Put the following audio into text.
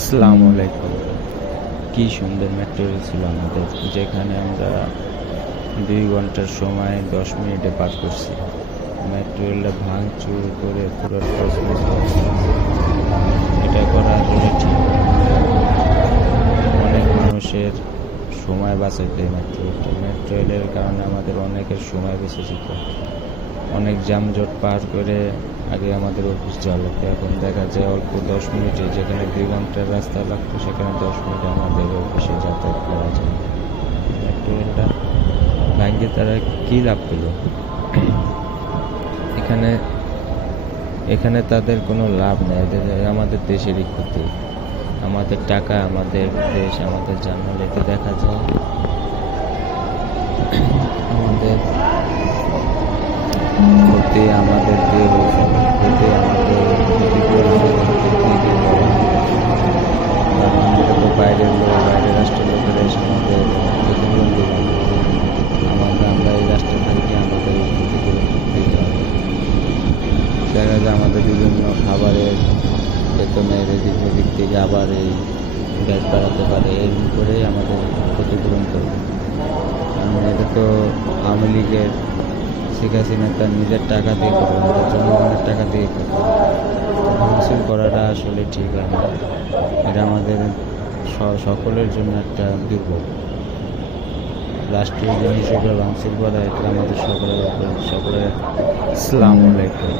আসসালামু আলাইকুম। কি সুন্দর মেট্রো রেল ছিল আমাদের, যেখানে আমরা 2 ঘন্টার সময় 10 মিনিটে পার করছি। মেট্রো রেলটা ভাঙচুর করে পুরো তছনছ করে ফেলছে। এটা করা আসলে ঠিক না। অনেক মানুষের সময় বাঁচাইতে মেট্রো রেলের কারণে আমাদের অনেকের সময় বেঁচে যেত। অনেক যানজট পার করে আগে আমাদের অফিস যাওয়া লাগতো, এখন দেখা যায় অল্প 10 মিনিটে, যেখানে 2 ঘন্টার রাস্তা লাগতো সেখানে 10 মিনিটে আমাদের অফিসে যাতায়াত করা যায়। মেট্রো রেলটা ভাঙ্গে তারা কী লাভ পেল? এখানে এখানে তাদের কোনো লাভ নেই, এদের আমাদের দেশেরই ক্ষতি। আমাদের টাকা, আমাদের দেশ, আমাদের জানাল, এতে দেখা যায় আমাদের ক্ষতি আমাদের দিয়ে হয়েছে, ক্ষতি আমাদের ক্ষতি দিয়ে করা। কারণ এটা তো বাইরের লোক, বাইরের রাষ্ট্রের লোকেরা এসে আমাদের ক্ষতিপূরণ দেবে। আমরা এই রাষ্ট্রে থাকি, আমাদের এই ক্ষতিপূরণ দিতে হবে। দেখা যায় আমাদের বিভিন্ন খাবারের বেতনের এদিক ওদিক থেকে আবার এই গ্যাস বাড়াতে পারে, এরকম করেই আমাদের ক্ষতিপূরণ করবে। কারণ এটা তো আওয়ামী লীগের শেখ হাসিনা তার নিজের টাকা দিয়ে করবে না, এটা জনগণের টাকা দিয়ে করবে। ভাঙচুর করাটা আসলে ঠিক হয় না। এটা আমাদের সকলের জন্য একটা দুর্ভোগ। রাষ্ট্রীয় জিনিস উপরে ভাঙচুর করা, এটা আমাদের সকলের উপর সকলের। আসসালামু আলাইকুম।